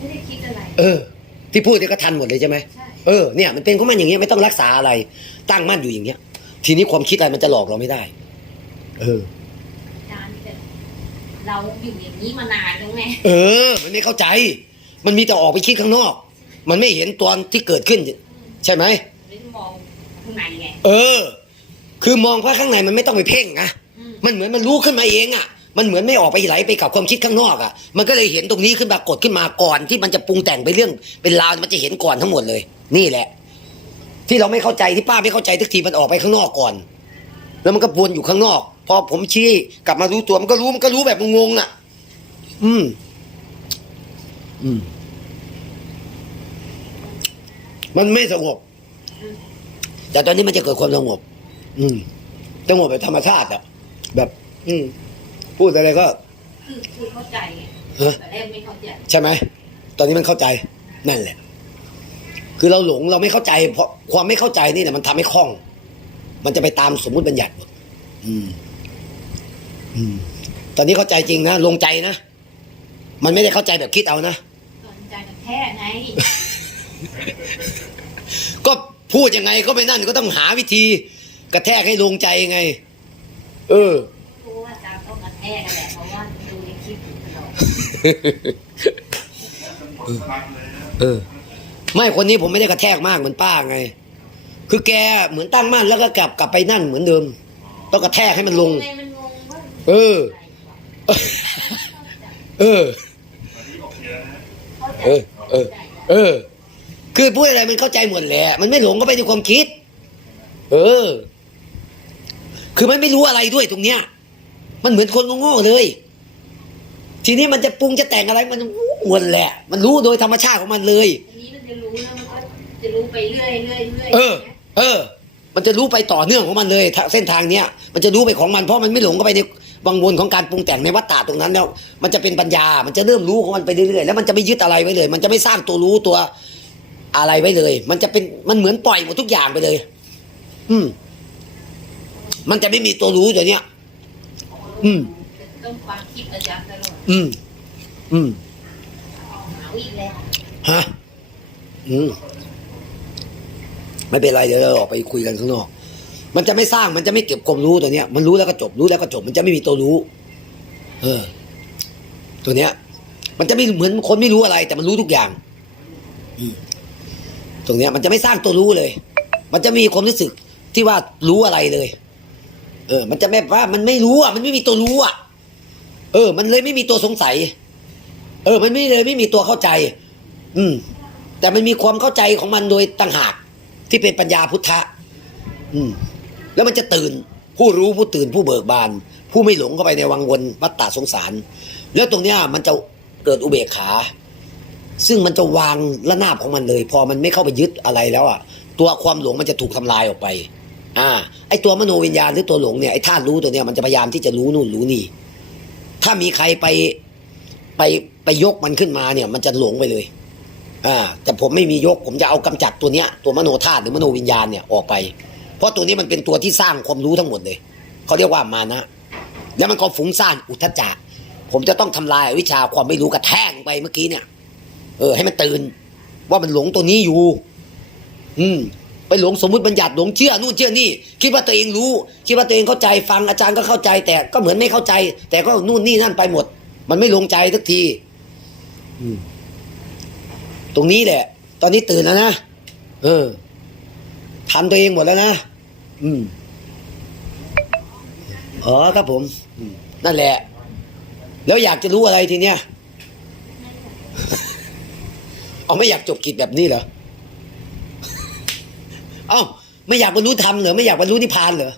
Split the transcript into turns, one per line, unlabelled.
ไม่ได้คิดอะไร
เออ ที่พูดนี่ก็ทันหมดเลยใช่ไหม
ใช่
เออเนี่ยมันเป็นของมันอย่างเงี้ยไม่ต้องรักษาอะไร ตั้งมั่นอยู่อย่างเงี้ย ทีนี้ความคิดอะไรมันจะหลอกเราไม่ได้ เออ
อาจารย์แต่เราอยู่อย่างนี้มานานแล้วไง
เออ มันไม่เข้าใจ มันมีแต่ออกไปคิดข้างนอก มันไม่เห็นตอนที่เกิดขึ้น ใช่ไหม
ไม่ได้มองข้างในไง
เออ คือมองเพราะข้างในมันไม่ต้องไปเพ่งนะ
อืม
มันเหมือนมันรู้ขึ้นมาเองอะ มันเหมือนไม่ออกไปไหลไปกับความคิดข้างนอกอะ มันก็เลยเห็นตรงนี้ขึ้นมากดขึ้นมาก่อนที่มันจะปรุงแต่งไปเรื่อง เป็นราวมันจะเห็นก่อนทั้งหมดเลย นี่แหละ ที่เราไม่เข้าใจที่ป้าไม่เข้าใจทุกทีมันออกไปข้างนอกก่อน แล้วมันก็วนอยู่ข้างนอกพอผมชี้กลับมารู้ตัวมันก็รู้มันก็รู้แบบงงๆน่ะ อืม อืม มันไม่สงบ แต่ตอนนี้มันจะเกิดความสงบ อืมสงบแบบธรรมชาติอะแบบ อืม พูดอะไรก็
คือคือเข้าใจไง
ฮะ
แต่แรกไม่เข้าใจ
ใช่ไหมตอนนี้มันเข้าใจนั่นแหละ คือเราหลงเราไม่เข้าใจ เพราะความไม่เข้าใจนี่เนี่ยมันทำให้คล่อง มันจะไปตามสมมุติบัญญัติหมดอืม อืม ตอนนี้เข้าใจจริงนะลงใจนะมันไม่ได้เข้าใจแบบคิดเอานะ
ตอนใจมันแค่ไง
ก็พูดยังไงก็ไม่นั่นก็ต้องหาวิธี กระแทกให้ลงใจไง เออ
รู้ว่าอา จารย์ต้องกระแทกกันแหละเพราะว่าดูในคลิปอยู่ตลอด
เออ ไม่คนนี้ผมไม่ได้กระแทกมากเหมือนป้าไง คือแกเหมือนตั้งมั่นแล้วก็กลับกลับไปนั่นเหมือนเดิม ต้องกระแทกให้มันลง
ไงมันงงว่า
เออ เออ
เข้าใจ
เออเออ เออ คือพูดอะไรมันเข้าใจหมดแหละ มันไม่หลงก็ไปในความคิด เออ คือมันไม่รู้อะไรด้วยตรงเนี้ย มันเหมือนคนโง่ๆเลย ทีนี้มันจะปรุงจะแต่งอะไรมันหมดแหละ มันรู้โดยธรรมชาติของมันเลย
อันนี้มันจะรู้แล้วมันก็จะรู้ไปเรื่อยเรื่อยเรื่อย
เออ เออ มันจะรู้ไปต่อเนื่องของมันเลยถ้าเส้นทางเนี้ย มันจะรู้ไปของมันเพราะมันไม่หลงเข้าไปในวังวนของการปรุงแต่งในวัฏฏะตรงนั้นแล้ว มันจะเป็นปัญญา มันจะเริ่มรู้ของมันไปเรื่อยๆแล้วมันจะไม่ยึดอะไรไว้เลย มันจะไม่สร้างตัวรู้ตัวอะไรไว้เลย มันจะเป็นมันเหมือนปล่อยหมดทุกอย่างไปเลย อืม มันจะไม่มีตัวรู้ตัวเนี้ย อืม
ต้องฟังคลิปอาจารย์ตลอด
อืม อืม
หนาวอีกแล้ว
ฮะอืมไม่เป็นไรเดี๋ยวเราออกไปคุยกันข้างนอก มันจะไม่สร้างมันจะไม่เก็บความรู้ตัวเนี้ย มันรู้แล้วก็จบรู้แล้วก็จบ มันจะไม่มีตัวรู้ เออ ตัวเนี้ย มันจะไม่เหมือนคนไม่รู้อะไร แต่มันรู้ทุกอย่าง อืมตรงเนี้ย มันจะไม่สร้างตัวรู้เลย มันจะมีความรู้สึกที่ว่ารู้อะไรเลย เออ มันจะแบบว่ามันไม่รู้อะ มันไม่มีตัวรู้อะ เออ มันเลยไม่มีตัวสงสัย เออ มันไม่เลยไม่มีตัวเข้าใจ อืม แต่มันมีความเข้าใจของมันโดยต่างหากที่เป็นปัญญาพุทธะ อืม แล้วมันจะตื่น ผู้รู้ผู้ตื่นผู้เบิกบาน ผู้ไม่หลงเข้าไปในวังวนวัฏฏะสงสาร แล้วตรงเนี้ยมันจะเกิดอุเบกขา ซึ่งมันจะวางระนาบของมันเลย พอมันไม่เข้าไปยึดอะไรแล้วอะ ตัวความหลงมันจะถูกทำลายออกไป อ่า ไอตัวมโนวิญญาณหรือตัวหลงเนี่ยไอธาตุรู้ตัวเนี้ยมันจะพยายามที่จะรู้นู่นรู้นี่ ถ้ามีใครไปไปไปยกมันขึ้นมาเนี่ย มันจะหลงไปเลย อ่า แต่ผมไม่มียก ผมจะเอากำจัดตัวเนี้ย ตัวมโนธาตุหรือมโนวิญญาณเนี่ยออกไป เพราะตัวนี้มันเป็นตัวที่สร้างความรู้ทั้งหมดเลยเขาเรียกว่ามานะ แล้วมันก็ฟุ้งซ่านอุทธัจจะผมจะต้องทำลายวิชชาความไม่รู้กระแทกไปเมื่อกี้เนี่ย เออ ให้มันตื่น ว่ามันหลงตัวนี้อยู่ อืม ไปหลงสมมุติบัญญัติหลงเชื่อนู่นเชื่อนี่ คิดว่าตัวเองรู้ คิดว่าตัวเองเข้าใจฟังอาจารย์ก็เข้าใจ แต่ก็เหมือนไม่เข้าใจ แต่ก็นู่นนี่นั่นไปหมด มันไม่ลงใจสักทีอืมตรงนี้แหละ ตอนนี้ตื่นแล้วนะเออทันตัวเองหมดแล้วนะอืมอ๋อครับผมอืมนั่นแหละ แล้วอยากจะรู้อะไรทีเนี้ยเอาไม่อยากจบกิจแบบนี้เหรอ เอ้าไม่อยากบรรลุธรรมเหรอไม่อยากบรรลุนิพพานเหรอ